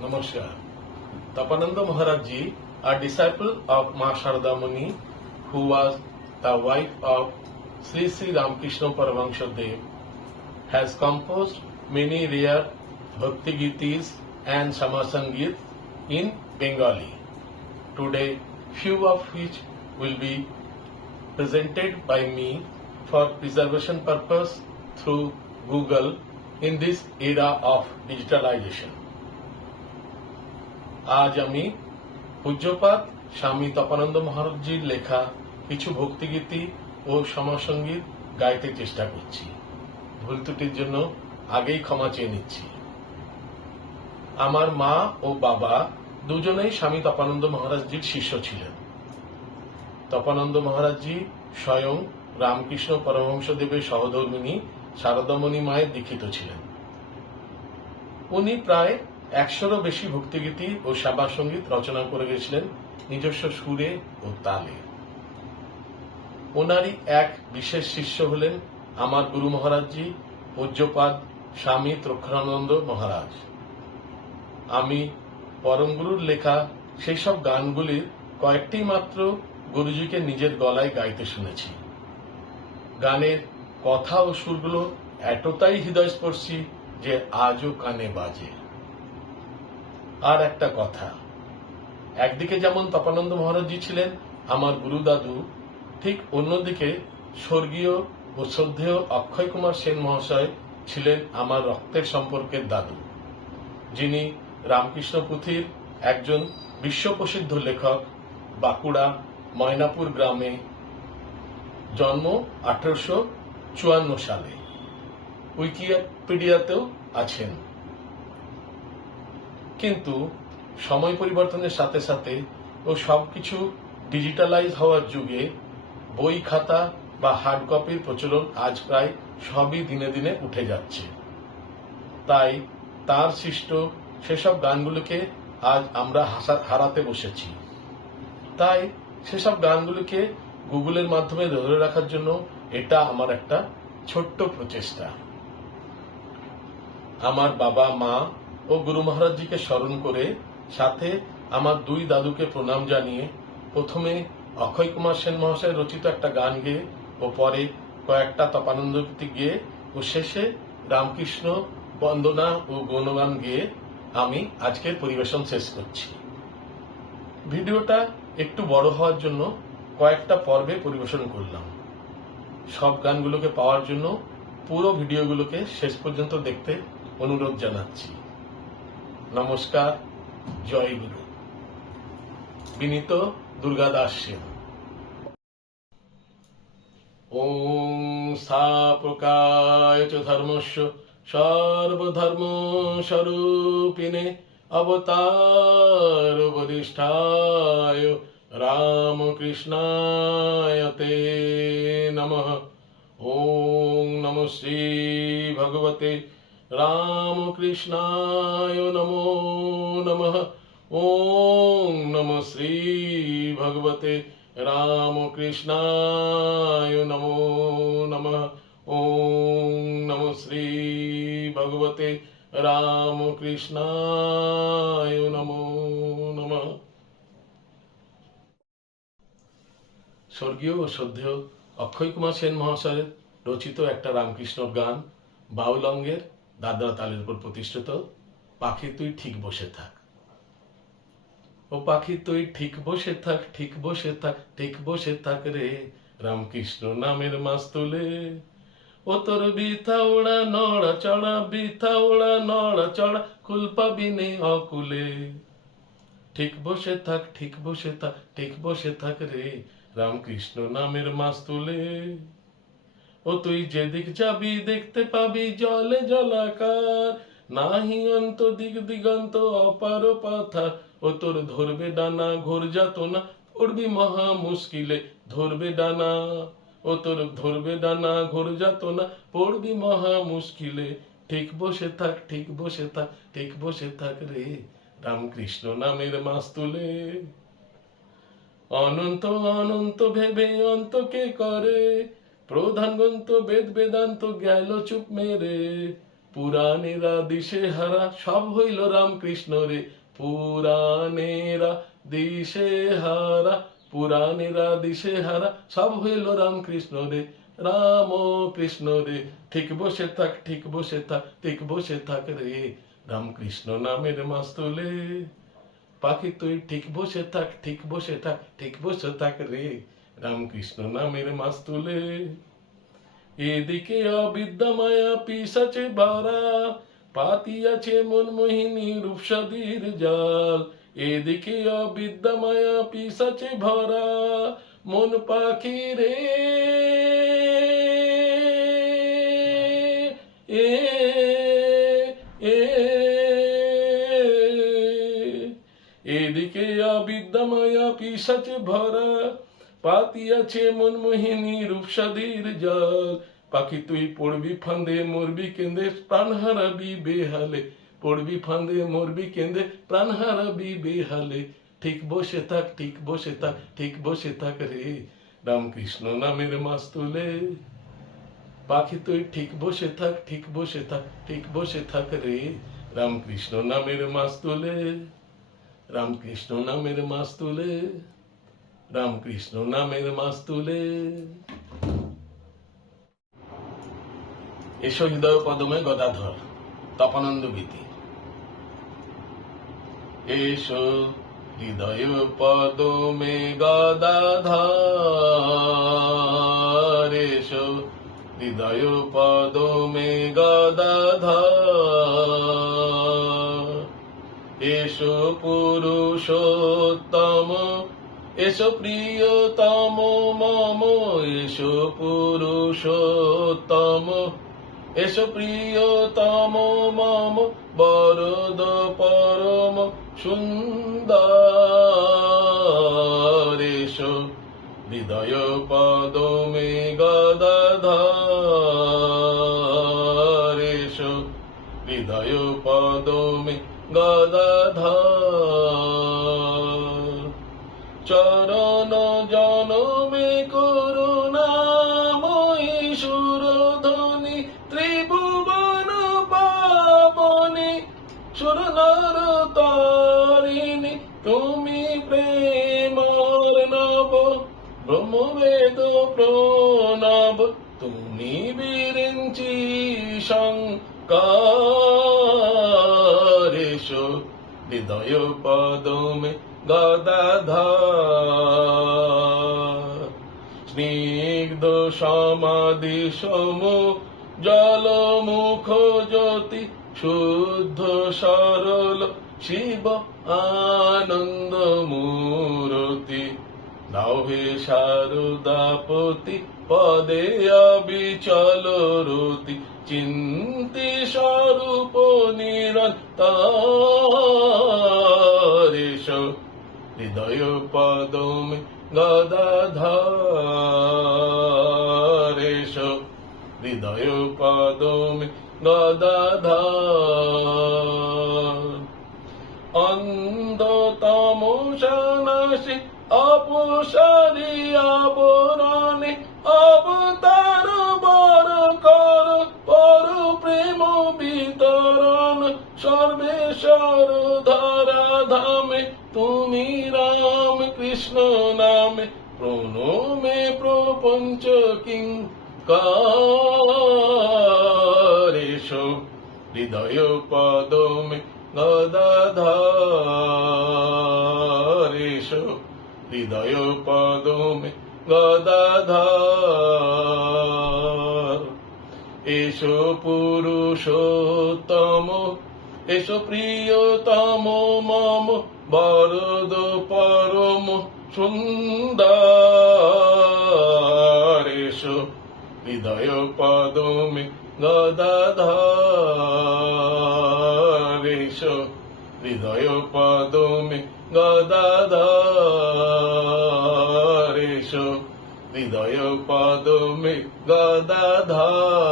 Namaskar. Tapananda Maharaj Ji, a disciple of Ma Sharda who was the wife of Sri Sri Ramakrishna Paramahansa has composed many rare Bhakti Gitis and Samasangit in Bengali. Today, few of which will be presented by me for preservation purpose through Google in this era of digitalization. আজ আমি পূজ্যপাত স্বামী তপানন্দ মহারাজজির লেখা কিছু ভক্তিগীতি ও সমাসঙ্গীত গাইতে চেষ্টা করছি। ভুল ত্রুটির জন্য আগেই ক্ষমা চেয়ে নিচ্ছি। আমার মা ও বাবা দুজনেই স্বামী তপানন্দ মহারাজজির শিষ্য ছিলেন। তপানন্দ মহারাজজি স্বয়ং রামকৃষ্ণ পরমহংসদেবের সহধর্মিনী শারদামণি মায়ের দীক্ষিত ছিলেন। উনি প্রায় একশোরও বেশি ভক্তিগীতি ও শ্যামা সংগীত রচনা করে গেছিলেন নিজস্ব সুরে ও তালে। ওনারই এক বিশেষ শিষ্য হলেন আমার গুরু মহারাজজি, পূজ্যপাদ স্বামী ত্রক্ষানন্দ মহারাজ। আমি পরমগুরুর লেখা সেই সব গানগুলির কয়েকটি মাত্র গুরুজিকে নিজের গলায় গাইতে শুনেছি। গানের কথা ও সুরগুলো এতটাই হৃদয়স্পর্শী যে আজও কানে বাজে। আর একটা কথা। একদিকে যেমন তপানন্দ মহারাজজি ছিলেন, আমার গুরু দাদু ঠিক অন্যদিকে স্বর্গীয় ও শ্রদ্ধেয় অক্ষয় কুমার সেন মহাশয় ছিলেন আমার রক্তের সম্পর্কের দাদু। যিনি রামকৃষ্ণ পুথির একজন বিশ্বপ্রসিদ্ধ লেখক, বাঁকুড়া, ময়নাপুর গ্রামে জন্ম আঠারোশো চুয়ান্ন সালে। উইকিপিডিয়াতেও আছেন। কিন্তু সময় পরিবর্তনের সাথে সাথে ও সবকিছু ডিজিটালাইজ হওয়ার যুগে বই খাতা বা হার্ড কপির প্রচলন আজ প্রায় সবই দিনে দিনে উঠে যাচ্ছে। তাই তার সৃষ্ট সেসব গানগুলোকে আজ আমরা হারাতে বসেছি। তাই সেসব গানগুলোকে গুগলের মাধ্যমে ধরে রাখার জন্য এটা আমার একটা ছোট্ট প্রচেষ্টা। আমার বাবা, মা ও গুরু মহারাজজিকে স্মরণ করে সাথে আমার দুই দাদুকে প্রণাম জানিয়ে প্রথমে অক্ষয় কুমার সেন মহাশয় রচিত একটা গান গেয়ে ও পরে কয়েকটা তপানন্দ গেয়ে ও শেষে রামকৃষ্ণ বন্দনা ও গণগান গেয়ে আমি আজকের পরিবেশন শেষ করছি। ভিডিওটা একটু বড় হওয়ার জন্য কয়েকটা পর্বে পরিবেশন করলাম। সব গানগুলোকে পাওয়ার জন্য পুরো ভিডিওগুলোকে শেষ পর্যন্ত দেখতে অনুরোধ জানাচ্ছি। নমস্কার, জয় গুরু। বিনীত দুর্গা দাস সেন। ওম স্থাপকায় চ ধর্মস্য সর্বধর্ম স্বরূপিণে অবতার বরিষ্ঠায় রামকৃষ্ণায় নমঃ। ওম নম শ্রী ভগবতে নমঃ ওম নম শ্রী ভগবতে রামকৃষ্ণায় নমো নমঃ ওম নম শ্রী ভগবতে রামকৃষ্ণায় নমো নমঃ স্বর্গীয় ও শ্রদ্ধেয় অক্ষয় কুমার সেন মহাশয়ের রচিত একটা রামকৃষ্ণ গান, বাউলঙ্গের দাদরা তালের উপর প্রতিষ্ঠিত, পাখি তুই ঠিক বসে থাক। ও পাখি তুই ঠিক বসে থাক, ঠিক বসে থাক, ঠিক বসে থাক রে। রামকৃষ্ণ নামের মাস তুলে। ও তোর বিথা ওড়া, নড়া চড়া, বিথা ওড়া, নড়া চড়া কুল পাবি নে অকুলে। ঠিক বসে থাক, ঠিক বসে থাক, ঠিক বসে থাক রে। রামকৃষ্ণ নামের মাস তুলে। ও তুই যেদিক যাবি দেখতে পাবি জলে জলাকার। নাহি অন্ত দিক দিগন্ত অপার পাথার। ও তোর ধরবে ডানা, ঘোর যাত না পড়বি মহা মুশকিলে, ধরবে ডানা। ও তোর ধরবে ডানা, ঘোর যাত না পড়বি মহা মুশকিলে। ঠিক বসে থাক, ঠিক বসে থাক, ঠিক বসে থাক রে। রামকৃষ্ণ নামের মাস তুলে অনন্ত অনন্ত ভেবে অন্তকে করে। প্রধান গ্রন্থ বেদ বেদান্ত গেল চুপ মেরে, পুরাণেরা দিশে হারা, সব হইল রামকৃষ্ণ রে। পুরাণেরা দিশে হারা, পুরাণেরা দিশে হারা, সব হইল রামকৃষ্ণ রে। রাম কৃষ্ণ রে, ঠিক বসে থাক, ঠিক বসে থাক, ঠিক বসে থাক রে। রামকৃষ্ণ নামের মাস্তুলে, পাখি তুই ঠিক বসে থাক, ঠিক বসে থাক, ঠিক বসে থাক রে। রামকৃষ্ণ নামের মাস্তুলে। এদিকে অবিদ্যা মায়া পিসাচে বারা পাতিয়াছে মনমোহিনী রূপসাদির জাল। এদিকে অবিদ্যা মায়া পিসাচে ভরা, মন পাখি রে এ এদিকে আবিদ্যা মায়া পিসাচে ভরা পাতিয়াছে মনমোহিনী রূপসাদির জাল। পাখি তুই পড়বি ফান্দে, মরবি কেঁদে প্রাণ হারাবি বেহালে। পড়বি ফান্দে, মরবি কেঁদে প্রাণ হারাবি বেহালে। ঠিক বসে থাক, ঠিক বসে থাক, ঠিক বসে থাক রে। রামকৃষ্ণ নামের মাস তুলে। পাখি তুই ঠিক বসে থাক, ঠিক বসে থাক, ঠিক বসে থাক রে। রামকৃষ্ণ নামের মাস তুলে। রামকৃষ্ণ নামের মাস তুলে। রামকৃষ্ণ নামের মাস তুলে এসো হৃদয় পদমে গদাধর, তপানন্দ গীতি এসো হৃদয় পদমে গদাধর, এসো হৃদয় পদমে গদাধর। এসো পুরুষোত্তম এসো প্রিয়তম, মম, এসো পুরুষোত্তম। এসো প্রিয়তম, মম, বরদ পরম, সুন্দর। এসো হৃদয় পদমে গদাধর এসো হৃদয় পদমে গদাধর জনমে করুণাময়ী সুরধ্বনি, ত্রিভুবন পাবনি সুরনর তারিণী, তুমি প্রেমর নব, ব্রহ্মবেদ প্রণব, তুমি বিরিঞ্চি শঙ্কারেশো হৃদয় পদমে গদাধর। স্নিগ্ধ সমাধি সম জল মুখ জ্যোতি, শুদ্ধ সরল শিব আনন্দ মূরতি। হে শারদাপতি পদে অবিচল রতি। চিন্তি স্বরূপ নিরন্তরেশ হৃদয় পদমে গদাধরেশ। হৃদয় পদমে গদাধর। অন্ধতম সনসি অপসারি কৃষ্ণ নামে প্রণমে প্রপঞ্চ কিং কারেশ হৃদয় পদমে গদাধরেশ হৃদয় পদমে গদাধর এসো পুরুষোত্তম এসো প্রিয়তম মম বরদ পরম সুন্দর এসো হৃদয় পদমে গদাধরেশ হৃদয় পদমে গদাধরেশ হৃদয় পদমে গদাধর।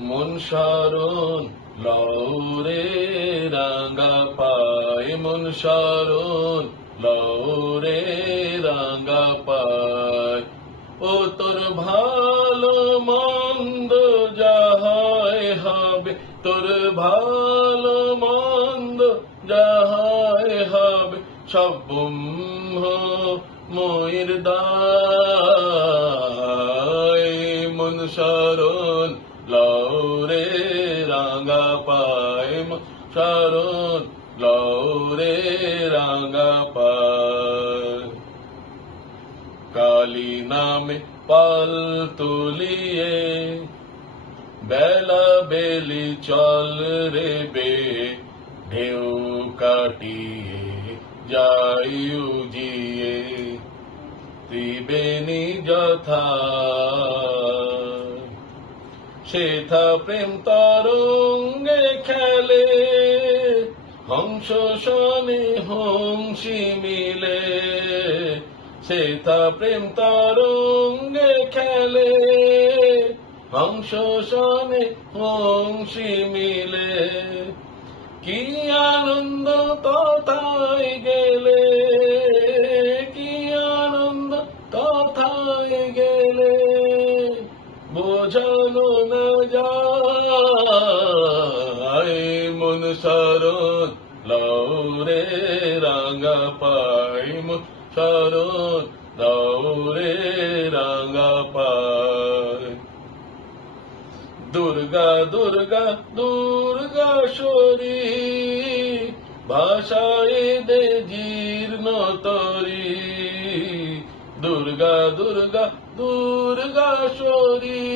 মন শরণ লৌরে রাঙ্গা পায় মন শরণ লৌরে রাঙ্গা পায়। ও তোর ভাই মন্দ যাহাই হবে, তোর ভালো মন্দ যাহাই হবে, সব ব্রহ্ম ময়ের দায় কালী নামে পাল তুলিয়ে বেলা বেলি চল রে বে ঢেউ কাটিয়ে যাই উজিয়ে ত্রিবেণী যথা সেথা প্রেম তরঙ্গে খেলে হংস শনে হংসি মিলে সেথা প্রেম তরঙ্গে খেলে। হংস শনে হংসি মিলে, কি আনন্দ তথায় গেলে? কি আনন্দ তথায় গেলে? বোঝানো না যায়, মন শরণ লৌরে রাঙা পাই মন শরণ লৌরে রাঙা পাই। দুর্গা দুর্গা দুর্গা শরী, ভাষায় দে জীর্ণ তরি। দুর্গা দুর্গা দুর্গা শরী,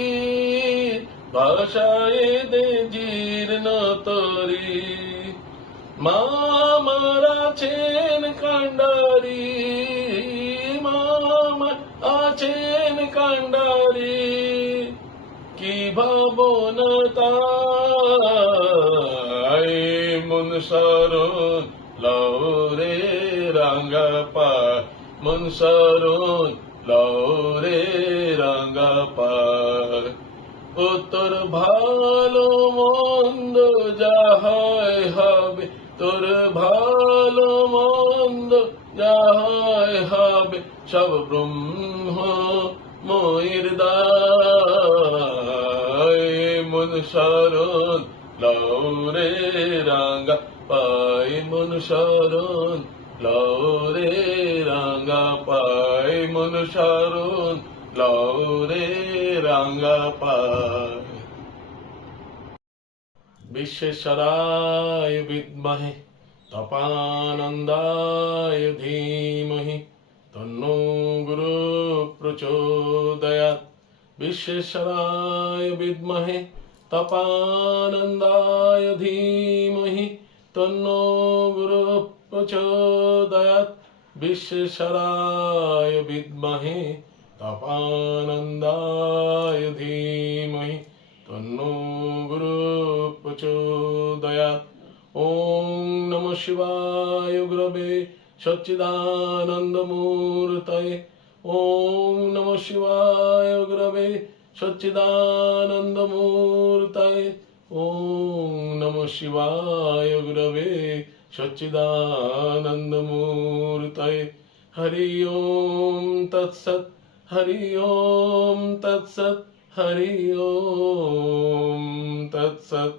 ভাষায় দে জীর্ণ তরি। মামার আছেন কান্ডারি, মামা আছেন কান্ডারি। কি ভাবনা তাই, মন শরণ লৌরে রাঙ্গা পা মন শরণ লৌরে রাঙ্গা পা উত্তর ভালো মন্দ যাহাই হবে তোর ভালো মন্দ যাহাই হবে, সব ব্রহ্ম ময়ের দায়। মন শরণ লৌরে রাঙ্গা পাই মন শরণ লৌরে রাঙ্গা পাই মন শরণ লৌরে রাঙ্গা পাই विश्वेश्वराय विद्महे तपानंदाय धीमहि, तन्नो गुरु प्रचोदयात्। विश्वेश्वराय विद्महे तपानंदाय धीमहि, तन्नो गुरु प्रचोदयात्। विश्वेश्वराय विद्महे तपानंदाय धीमहि, तन्नो প্রচোদয়াৎ ওম নমঃ শিবায় গুরবে সচ্চিদানন্দমূর্তয়ে ওম নমঃ শিবায় গুরবে সচ্চিদানন্দমূর্তয়ে ওম নমঃ শিবায় গুরবে সচ্চিদানন্দমূর্তয়ে হরি ওম তৎসৎ হরি ওম তৎসৎ হরি ওম তৎসৎ